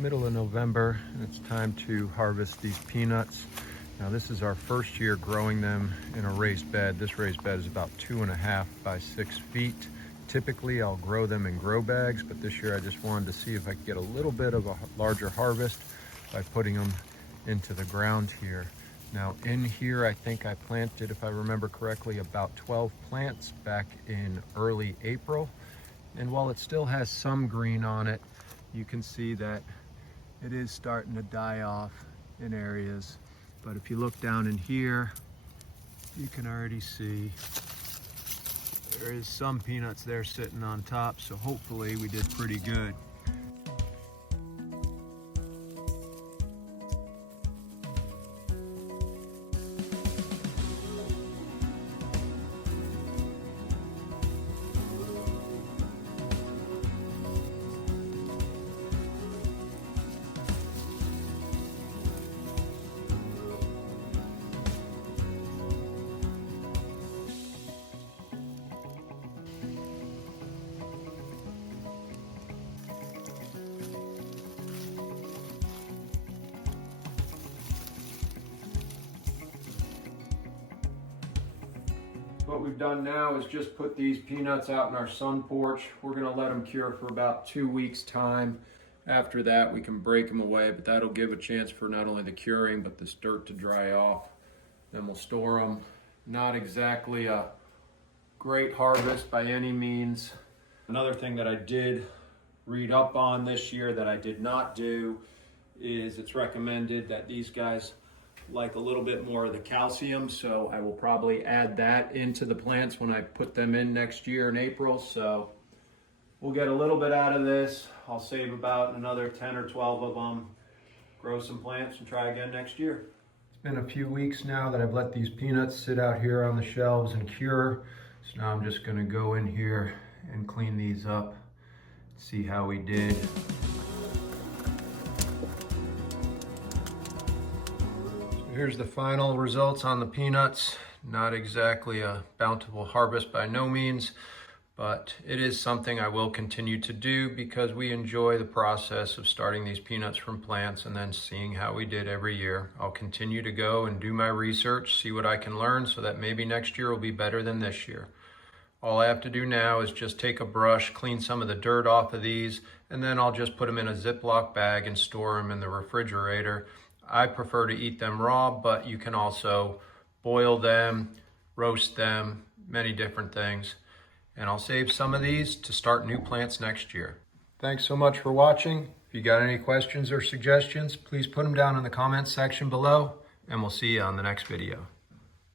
Middle of November, and it's time to harvest these peanuts. Now this is our first year growing them in a raised bed. This raised bed is about 2.5 by 6 feet. Typically I'll grow them in grow bags, but this year I just wanted to see if I could get a little bit of a larger harvest by putting them into the ground here. Now in here I think I planted, if I remember correctly, about 12 plants back in early April. And while it still has some green on it, you can see that it is starting to die off in areas. But if you look down in here, you can already see there is some peanuts there sitting on top, so hopefully we did pretty good. What we've done now is just put these peanuts out in our sun porch. We're gonna let them cure for about 2 weeks time. After that, we can break them away, but that'll give a chance for not only the curing, but this dirt to dry off. Then we'll store them. Not exactly a great harvest by any means. Another thing that I did read up on this year that I did not do is it's recommended that these guys like a little bit more of the calcium, so I will probably add that into the plants when I put them in next year in April. So we'll get a little bit out of this. I'll save about another 10 or 12 of them, grow some plants, and try again next year. It's been a few weeks now that I've let these peanuts sit out here on the shelves and cure. So now I'm just gonna go in here and clean these up, see how we did. Here's the final results on the peanuts. Not exactly a bountiful harvest by no means, but it is something I will continue to do because we enjoy the process of starting these peanuts from plants and then seeing how we did every year. I'll continue to go and do my research, see what I can learn so that maybe next year will be better than this year. All I have to do now is just take a brush, clean some of the dirt off of these, and then I'll just put them in a Ziploc bag and store them in the refrigerator. I prefer to eat them raw, but you can also boil them, roast them, many different things. And I'll save some of these to start new plants next year. Thanks so much for watching. If you got any questions or suggestions, please put them down in the comments section below, and we'll see you on the next video.